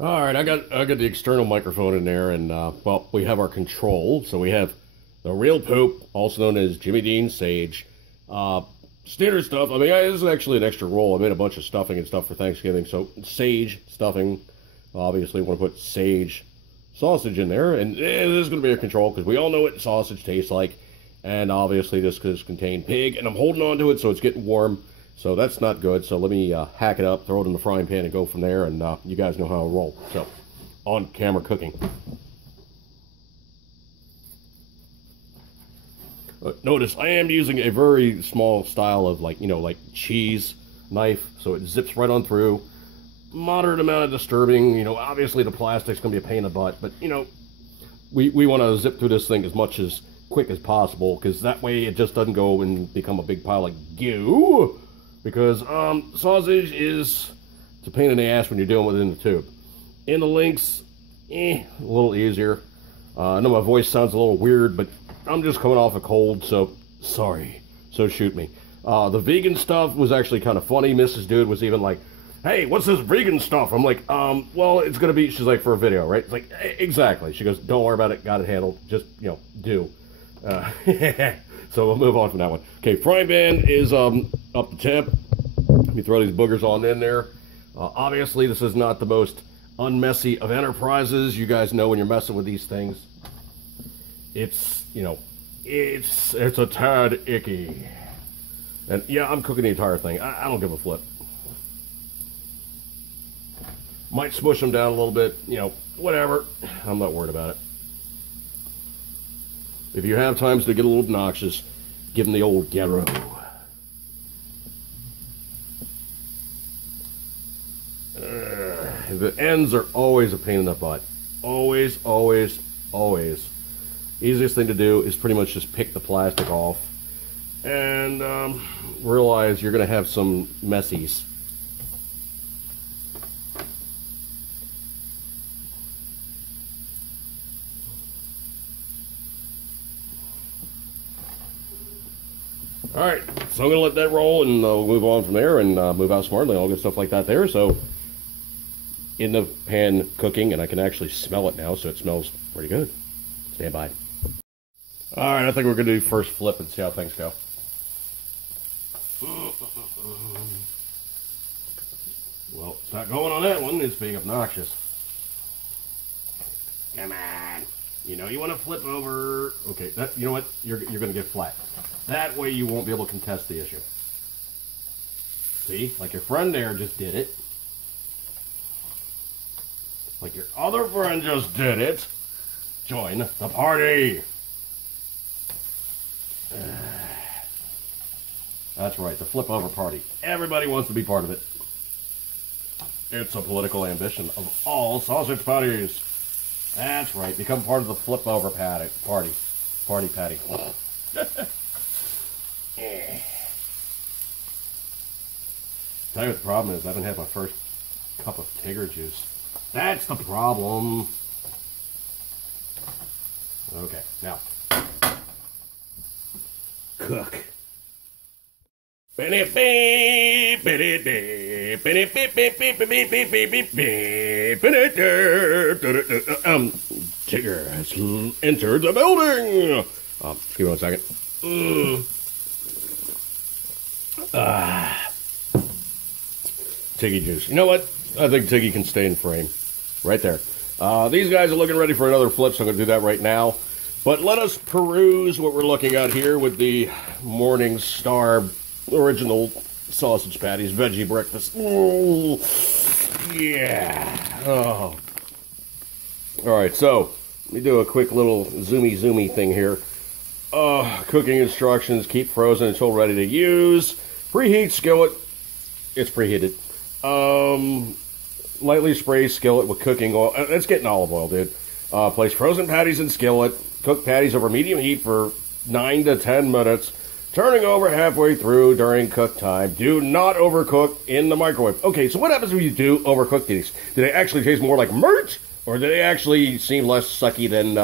All right, I got the external microphone in there, and well, we have our control. So we have the real poop, also known as Jimmy Dean Sage. Standard stuff. I mean, this is actually an extra roll. I made a bunch of stuffing and stuff for Thanksgiving. So sage stuffing. Obviously, want to put sage sausage in there, and this is going to be a control because we all know what sausage tastes like. And obviously, this does contain pig, and I'm holding on to it, so it's getting warm. So that's not good. So let me hack it up, throw it in the frying pan, and go from there. And you guys know how I roll. So on camera cooking. Notice I am using a very small style of like cheese knife, so it zips right on through. Moderate amount of disturbing. Obviously the plastic's gonna be a pain in the butt, but we want to zip through this thing as much as quick as possible, because that way it just doesn't go and become a big pile of goo. Because sausage it's a pain in the ass when you're dealing with it in the tube. In the links, a little easier. I know my voice sounds a little weird, but I'm just coming off a cold, so sorry. So shoot me. The vegan stuff was actually kind of funny. Mrs. Dude was even like, "Hey, what's this vegan stuff?" I'm like, well, it's gonna be, she's like, for a video, right? It's like, exactly. She goes, "Don't worry about it, got it handled. Just, do." So we'll move on from that one. Okay, frying pan is up to temp. Let me throw these boogers on in there. Obviously, this is not the most unmessy of enterprises. You guys know when you're messing with these things, it's a tad icky. And yeah, I'm cooking the entire thing. I don't give a flip. Might smush them down a little bit, whatever. I'm not worried about it. If you have times to get a little obnoxious, give them the old gyro. The ends are always a pain in the butt. Always, always, always. Easiest thing to do is pretty much just pick the plastic off and realize you're going to have some messies. Alright, so I'm going to let that roll and we'll move on from there and move out smartly and all good stuff like that there. So, in the pan cooking, and I can actually smell it now, so it smells pretty good. Stand by. Alright, I think we're going to do first flip and see how things go. Well, it's not going on that one, it's being obnoxious. Come on. You want to flip over. Okay, you know what? You're going to get flat. That way you won't be able to contest the issue. See? Like your friend there just did it. Like your other friend just did it. Join the party. That's right, the flip over party. Everybody wants to be part of it. It's a political ambition of all sausage patties. That's right, become part of the flip over party. Party patty. Tell you what the problem is, I haven't had my first cup of Tigger juice. That's the problem. Okay, now. Cook. Tigger has entered the building. Give me 1 second. Tiggy juice. You know what? I think Tiggy can stay in frame. Right there. These guys are looking ready for another flip, so I'm going to do that right now. But let us peruse what we're looking at here with the Morning Star original sausage patties, veggie breakfast. Ooh, yeah. Oh. Alright, so let me do a quick little zoomy thing here. Cooking instructions, keep frozen until ready to use. Preheat skillet. It's preheated. Lightly spray skillet with cooking oil. It's getting olive oil, dude. Place frozen patties in skillet. Cook patties over medium heat for 9 to 10 minutes. Turning over halfway through during cook time. Do not overcook in the microwave. Okay, so what happens when you do overcook these? Do they actually taste more like merch? Or do they actually seem less sucky than,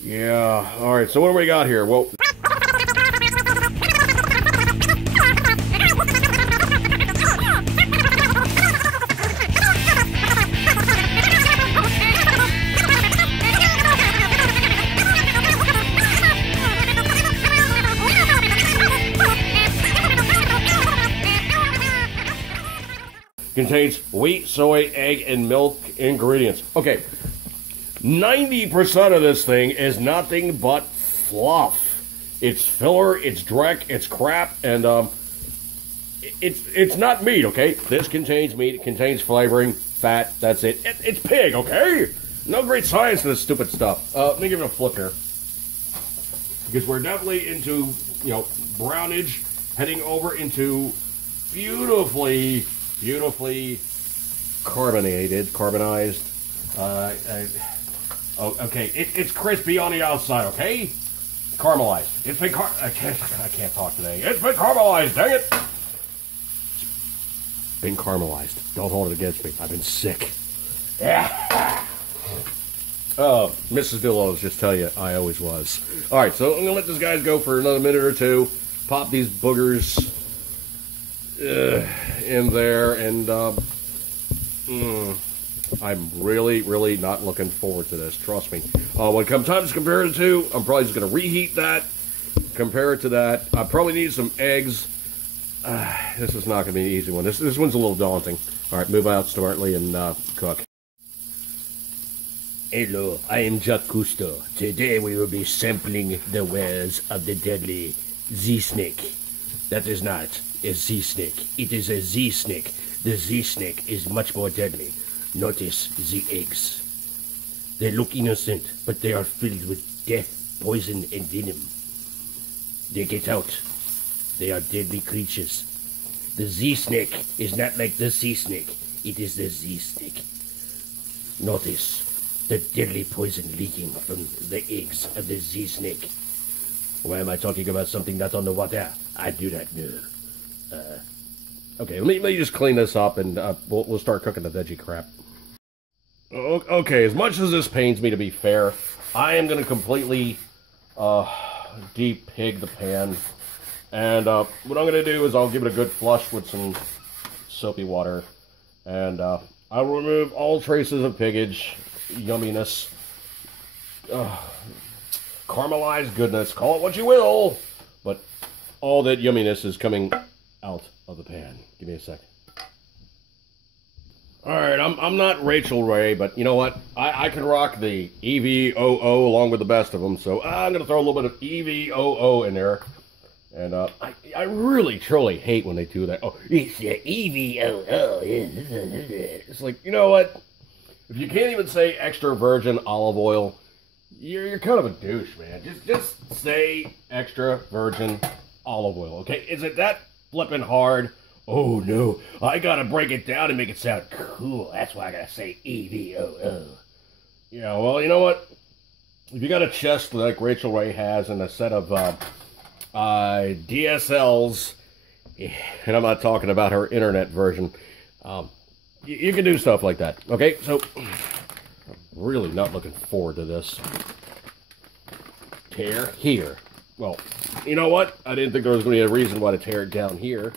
yeah. Alright, so what do we got here? Well... contains wheat, soy, egg, and milk ingredients. Okay, 90% of this thing is nothing but fluff. It's filler, it's dreck, it's crap, and it's not meat, okay? This contains meat, it contains flavoring, fat, that's it. It's pig, okay? No great science to this stupid stuff. Let me give it a flip here. Because we're definitely into, you know, brownage, heading over into beautifully carbonized. Oh, okay, it's crispy on the outside, okay? Caramelized. It's been I can't talk today. It's been caramelized, dang it! It's been caramelized. Don't hold it against me. I've been sick. Yeah. Oh, Mrs. Villos, just tell you, I always was. Alright, so I'm gonna let this guy go for another minute or two. Pop these boogers in there, and I'm really not looking forward to this. Trust me. When it comes time to compare the two, I'm probably just going to reheat that, compare it to that. I probably need some eggs. This is not going to be an easy one. This one's a little daunting. All right, move out smartly and cook. Hello, I am Jacques Cousteau. Today we will be sampling the wares of the deadly Z-snake. That is not a Z-snake. It is a Z-snake. The Z-snake is much more deadly. Notice the eggs. They look innocent, but they are filled with death, poison, and venom. They get out. They are deadly creatures. The Z-snake is not like the sea snake. It is the Z-snake. Notice the deadly poison leaking from the eggs of the Z-snake. Why am I talking about something not on the water? I do not know. Okay, let me just clean this up, and we'll start cooking the veggie crap. Okay, as much as this pains me to be fair, I am going to completely de-pig the pan. And what I'm going to do is I'll give it a good flush with some soapy water. And I'll remove all traces of piggage, yumminess, caramelized goodness, call it what you will. But all that yumminess is coming out of the pan. Give me a second. Alright, I'm not Rachel Ray, but you know what? I can rock the EVOO along with the best of them, so I'm going to throw a little bit of EVOO in there. And I really, truly hate when they do that. Oh, it's EVOO. It's like, you know what? If you can't even say extra virgin olive oil, you're kind of a douche, man. Just say extra virgin olive oil, okay? Is it that flippin' hard? Oh no, I gotta break it down and make it sound cool. That's why I gotta say EVOO. Yeah, well, you know what? If you got a chest like Rachel Ray has and a set of DSLs, and I'm not talking about her internet version, you can do stuff like that. Okay, so I'm really not looking forward to this. Tear here. Well, you know what? I didn't think there was going to be a reason why to tear it down here.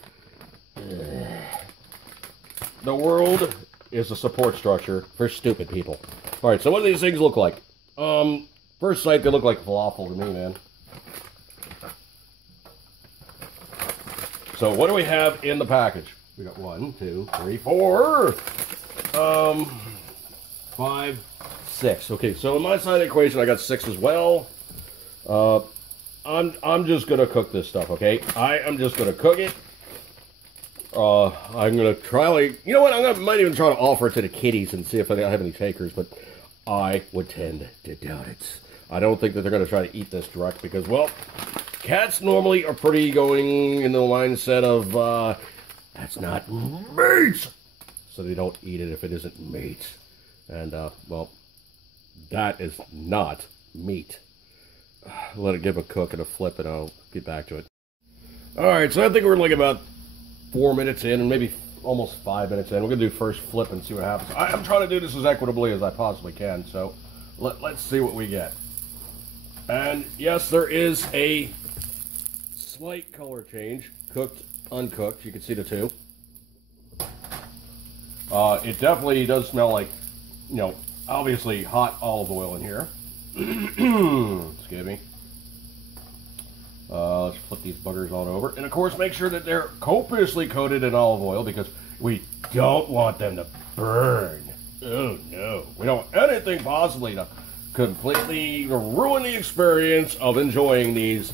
The world is a support structure for stupid people. Alright, so what do these things look like? First sight, they look like falafel to me, man. So what do we have in the package? We got 1, 2, 3, 4, 5, 6. Okay, so on my side of the equation, I got 6 as well. I'm just gonna cook this stuff, okay? I am just gonna cook it. I'm gonna try, like, you know what? Might even try to offer it to the kiddies and see if I have any takers, but I would tend to doubt it. I don't think that they're gonna try to eat this direct because, well, cats normally are pretty going in the mindset of, that's not meat! So they don't eat it if it isn't meat. And, well, that is not meat. Let it give a cook and a flip and I'll get back to it. Alright, so I think we're like about 4 minutes in, and maybe almost 5 minutes in. We're going to do first flip and see what happens. I'm trying to do this as equitably as I possibly can, so let's see what we get. And yes, there is a slight color change. Cooked, uncooked. You can see the two. It definitely does smell like, you know, obviously hot olive oil in here. Excuse me. Let's flip these buggers on over. And of course, make sure that they're copiously coated in olive oil because We don't want them to burn. Oh no. We don't want anything possibly to completely ruin the experience of enjoying these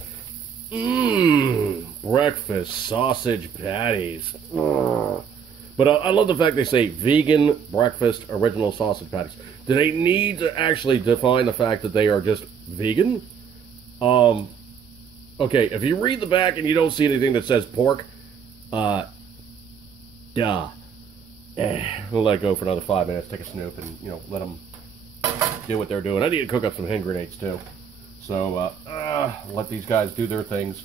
breakfast sausage patties. But I love the fact they say vegan breakfast original sausage patties. Do they need to actually define the fact that they are just vegan? Okay, if you read the back and you don't see anything that says pork, duh. We'll let it go for another 5 minutes, take a snoop, and, you know, let them do what they're doing. I need to cook up some hand grenades, too. So, let these guys do their things.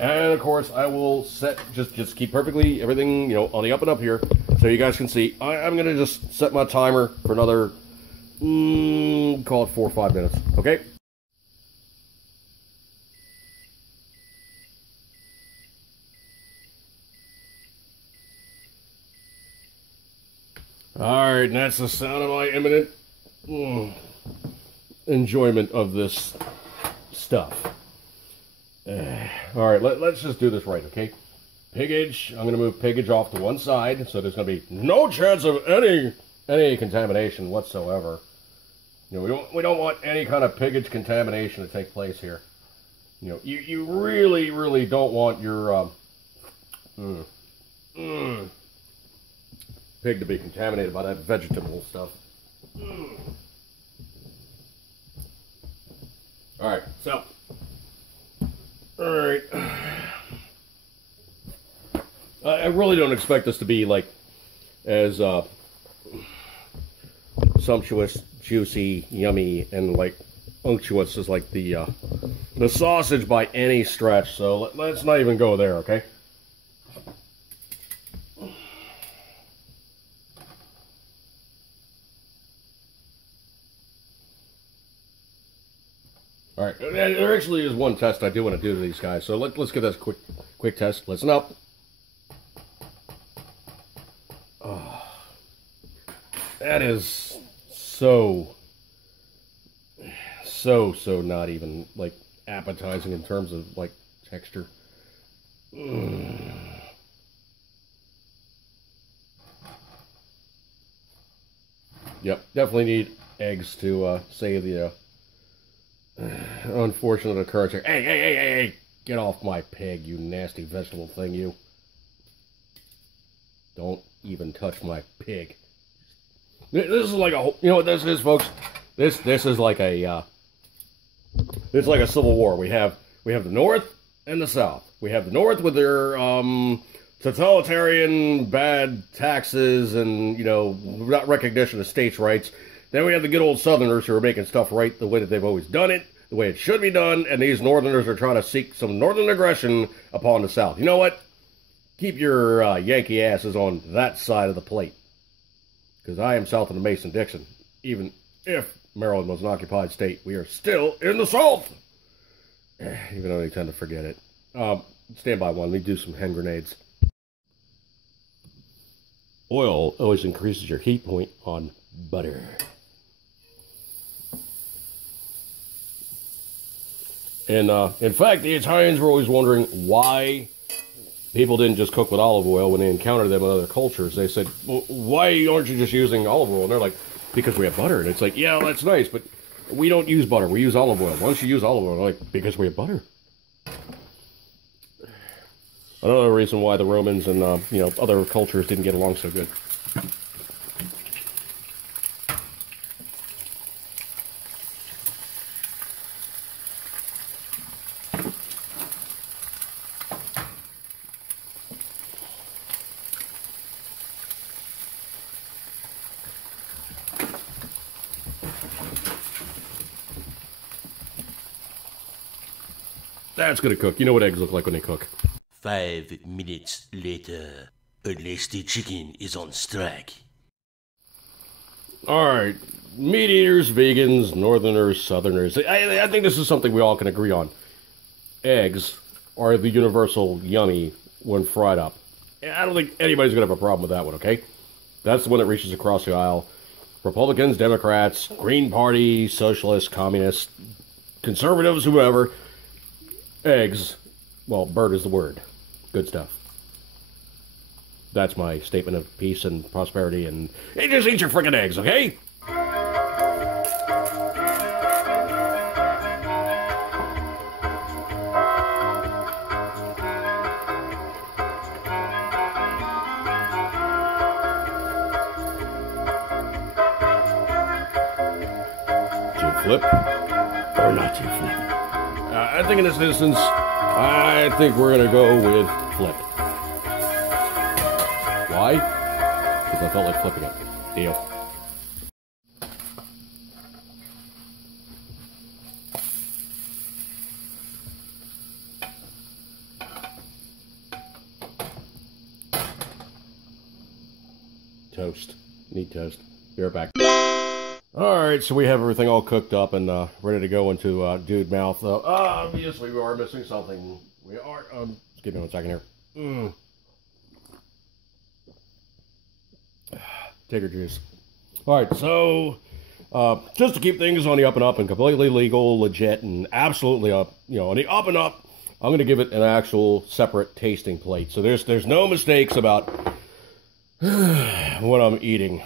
And, of course, I will just keep perfectly everything, you know, on the up and up here, so you guys can see. I'm going to just set my timer for another, call it 4 or 5 minutes, okay? Alright, and that's the sound of my imminent enjoyment of this stuff. Alright, let's just do this right, okay? Piggage, I'm going to move piggage off to one side, so there's going to be no chance of any contamination whatsoever. You know, we don't want any kind of piggage contamination to take place here. You know, you really, really don't want your pig to be contaminated by that vegetable stuff. Alright, so. Alright. I really don't expect this to be like as sumptuous, juicy, yummy, and like unctuous as like the sausage by any stretch, so let's not even go there, okay? Alright, there actually is one test I do want to do to these guys, so let's get this quick test. Listen up. Oh, that is so not even, like, appetizing in terms of, like, texture. Yep, definitely need eggs to save the unfortunate occurrence here. Hey! Get off my pig, you nasty vegetable thing, you. Don't even touch my pig. This is like a, you know what this is, folks? This is like a, it's like a civil war. We have the North and the South. We have the North with their, totalitarian bad taxes and, you know, not recognition of states' rights. Then we have the good old Southerners who are making stuff right the way that they've always done it, the way it should be done, and these Northerners are trying to seek some Northern aggression upon the South. You know what? Keep your Yankee asses on that side of the plate. Because I am south of the Mason-Dixon. Even if Maryland was an occupied state, we are still in the South. Even though they tend to forget it. Stand by one. Let me do some hand grenades. Oil always increases your heat point on butter. And, in fact, the Italians were always wondering why people didn't just cook with olive oil when they encountered them in other cultures. They said, well, why aren't you just using olive oil? And they're like, because we have butter. And it's like, yeah, that's nice, but we don't use butter. We use olive oil. Why don't you use olive oil? They're like, because we have butter. Another reason why the Romans and, you know, other cultures didn't get along so good. That's gonna cook. You know what eggs look like when they cook. 5 minutes later, unless the chicken is on strike. Alright, meat eaters, vegans, northerners, southerners. I think this is something we all can agree on. Eggs are the universal yummy when fried up. I don't think anybody's gonna have a problem with that one, okay? That's the one that reaches across the aisle. Republicans, Democrats, Green Party, Socialists, Communists, Conservatives, whoever. Eggs, well, bird is the word. Good stuff. That's my statement of peace and prosperity, and hey, just eat your freaking eggs, okay? To flip or not to flip? I think in this instance, I think we're gonna go with flip. Why? Because I felt like flipping it. Deal. Toast. Need toast. Be right back. Alright, so we have everything all cooked up and ready to go into dude mouth. Obviously, we are missing something. We are. Just give me 1 second here. Tiger juice. Alright, so just to keep things on the up and up and completely legal, legit, and absolutely up, on the up and up, I'm going to give it an actual separate tasting plate. So there's no mistakes about what I'm eating.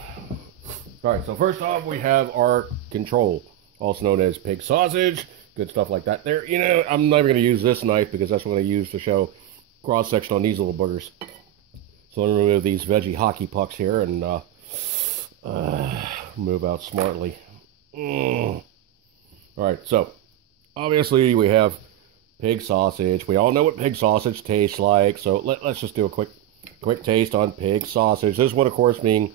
Alright, so first off, we have our control, also known as pig sausage, good stuff like that. There, I'm never going to use this knife because that's what I'm going to use to show cross-section on these little boogers. So let me remove these veggie hockey pucks here and move out smartly. Alright, so obviously we have pig sausage. We all know what pig sausage tastes like, so let's just do a quick taste on pig sausage. This one, of course, being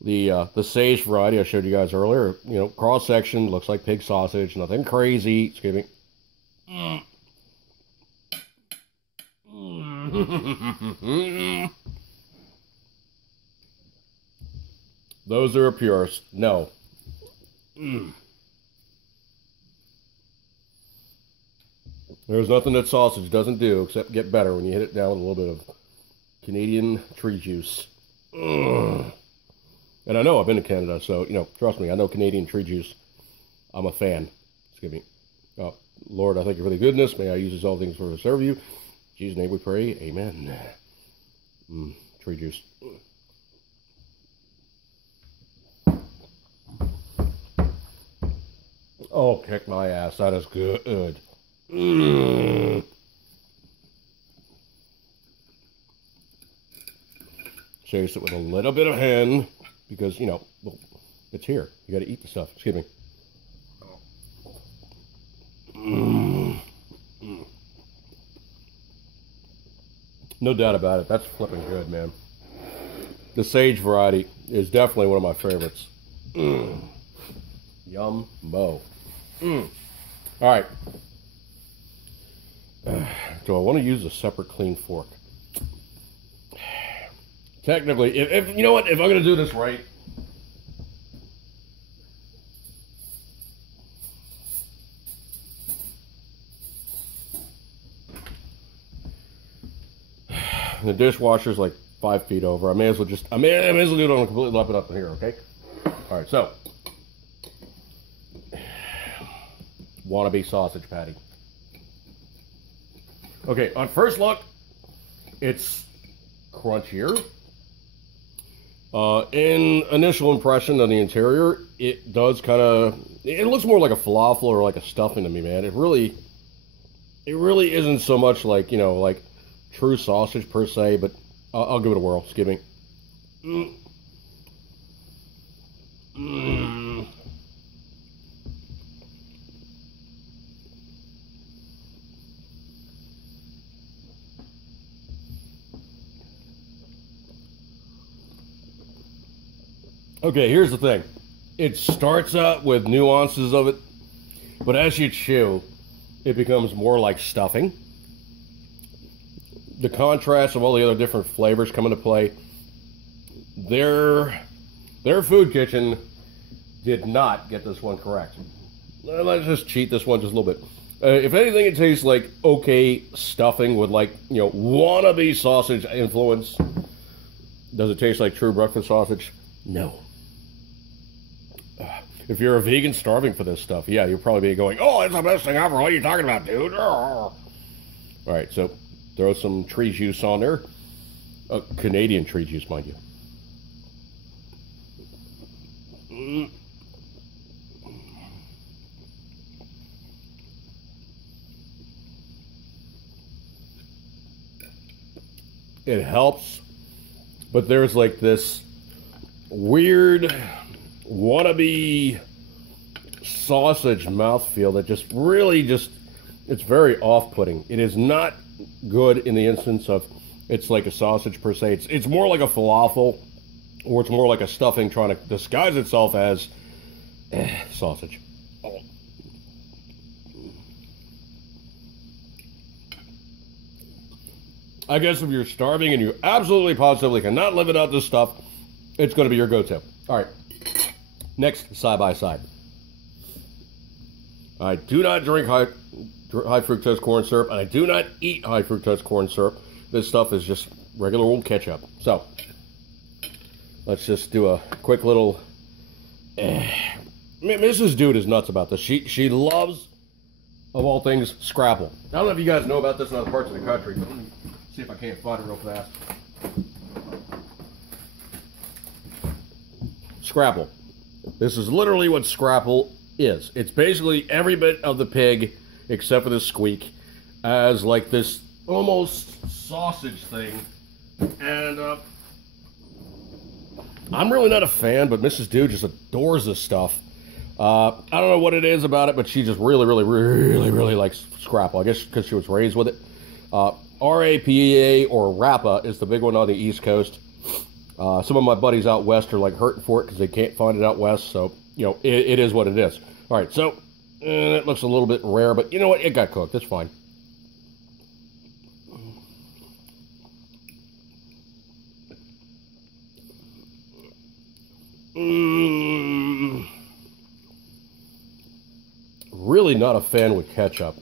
the sage variety I showed you guys earlier. Cross section looks like pig sausage, nothing crazy. Excuse me. Those are a purist. No. There's nothing that sausage doesn't do except get better when you hit it down with a little bit of Canadian tree juice. And I know I've been to Canada, so, trust me, I know Canadian tree juice. I'm a fan. Excuse me. Oh, Lord, I thank you for the goodness. May I use this all things for to serve you. In Jesus' name we pray. Amen. Tree juice. Oh, kick my ass. That is good. Chase it with a little bit of hen. Because, it's here. You got to eat the stuff. Excuse me. No doubt about it. That's flipping good, man. The sage variety is definitely one of my favorites. Yum-mo. All right. Do I want to use a separate clean fork? Technically, if you know what, if I'm going to do this right, the dishwasher's like 5 feet over. I may as well do it on a completely level up in here, okay? All right, so wannabe sausage patty. Okay, on first look, it's crunchier. In initial impression on the interior, it does it looks more like a falafel or like a stuffing to me, man. It really isn't so much like, like true sausage per se, but I'll give it a whirl. Excuse me. Okay, here's the thing. It starts out with nuances of it, but as you chew, it becomes more like stuffing. The contrast of all the other different flavors come into play. Their food kitchen did not get this one correct. Let's just cheat this one just a little bit. If anything, it tastes like okay stuffing with wannabe sausage influence. Does it taste like true breakfast sausage? No. If you're a vegan starving for this stuff, yeah, you'll probably be going, oh, it's the best thing ever. What are you talking about, dude? All right, so throw some tree juice on there. Canadian tree juice, mind you. It helps, but there's like this weird wannabe sausage mouthfeel that just really it's very off-putting. It is not good in the instance of it's like a sausage per se. It's more like a falafel, or it's more like a stuffing trying to disguise itself as sausage. I guess if you're starving and you absolutely positively cannot live without this stuff, it's going to be your go-to. All right, next side-by-side. I do not drink high fructose corn syrup, and I do not eat high fructose corn syrup. This stuff is just regular old ketchup. So, let's just do a quick little... Mrs. Dude is nuts about this. She loves, of all things, Scrapple. I don't know if you guys know about this in other parts of the country, but let me see if I can't find it real fast. Scrapple. This is literally what Scrapple is. It's basically every bit of the pig, except for the squeak, as like this almost sausage thing. And I'm really not a fan, but Mrs. Dude just adores this stuff. I don't know what it is about it, but she just really likes Scrapple. I guess because she was raised with it. RAPA or RAPA is the big one on the East Coast. Some of my buddies out west are like hurting for it because they can't find it out west. So, you know, it is what it is. All right, so it looks a little bit rare, but you know what? It got cooked. That's fine. Really not a fan with ketchup.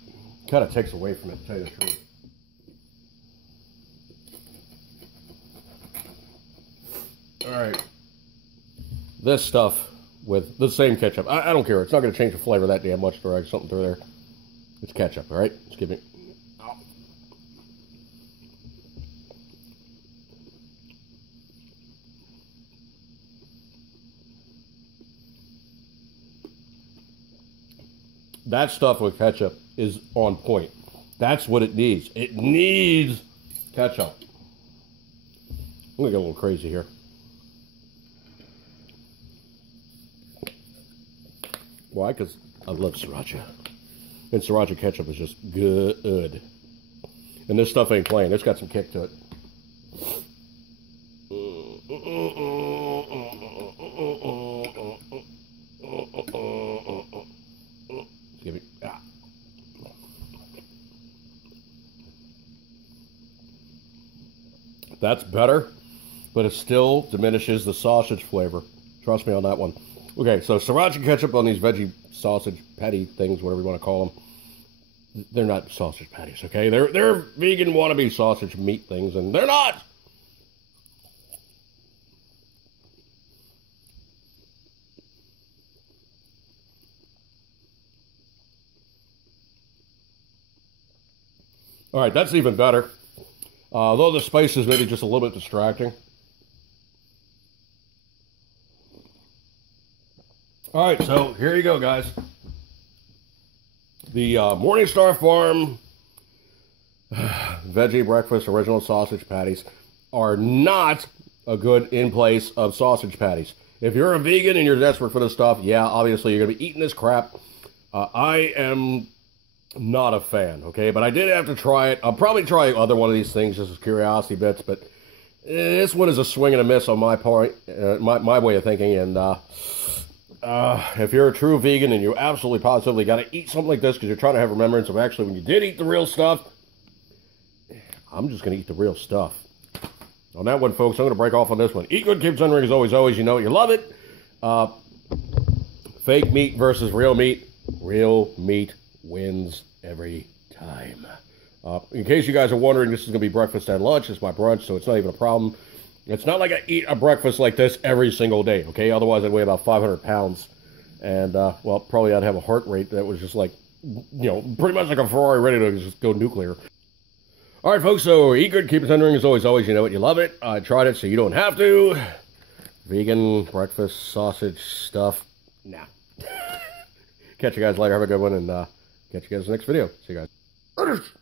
Kind of takes away from it, to tell you the truth. Alright. This stuff with the same ketchup. I don't care. It's not going to change the flavor that damn much to add something through there. It's ketchup, alright? Just give me... Oh. That stuff with ketchup is on point. That's what it needs. It needs ketchup. I'm going to get a little crazy here. Why? Because I love sriracha. And sriracha ketchup is just good. And this stuff ain't playing. It's got some kick to it. Give me... Ah. That's better, but it still diminishes the sausage flavor. Trust me on that one. Okay, so sriracha ketchup on these veggie sausage patty things, whatever you want to call them. They're not sausage patties, okay? They're vegan wannabe sausage meat things, and they're not! All right, that's even better. Although the spice is maybe just a little bit distracting. All right, so here you go, guys. The Morningstar Farm veggie breakfast original sausage patties are not a good in place of sausage patties. If you're a vegan and you're desperate for this stuff, yeah, obviously you're going to be eating this crap. I am not a fan, okay? But I did have to try it. I'll probably try other one of these things just as curiosity bits, but this one is a swing and a miss on my part, my way of thinking, and if you're a true vegan and you absolutely positively got to eat something like this because you're trying to have remembrance of actually when you did eat the real stuff, I'm just going to eat the real stuff. On that one, folks, I'm going to break off on this one. Eat good, keep sunring as always, you know it, you love it. Fake meat versus real meat. Real meat wins every time. In case you guys are wondering, this is going to be breakfast and lunch. It's my brunch, so it's not even a problem. It's not like I eat a breakfast like this every single day, okay? Otherwise, I'd weigh about 500 pounds. And, well, probably I'd have a heart rate that was just like, you know, pretty much like a Ferrari ready to just go nuclear. All right, folks, so eat good, keep it tendering as always. You know it, you love it. I tried it so you don't have to. Vegan breakfast sausage stuff. Nah. Catch you guys later. Have a good one, and catch you guys in the next video. See you guys.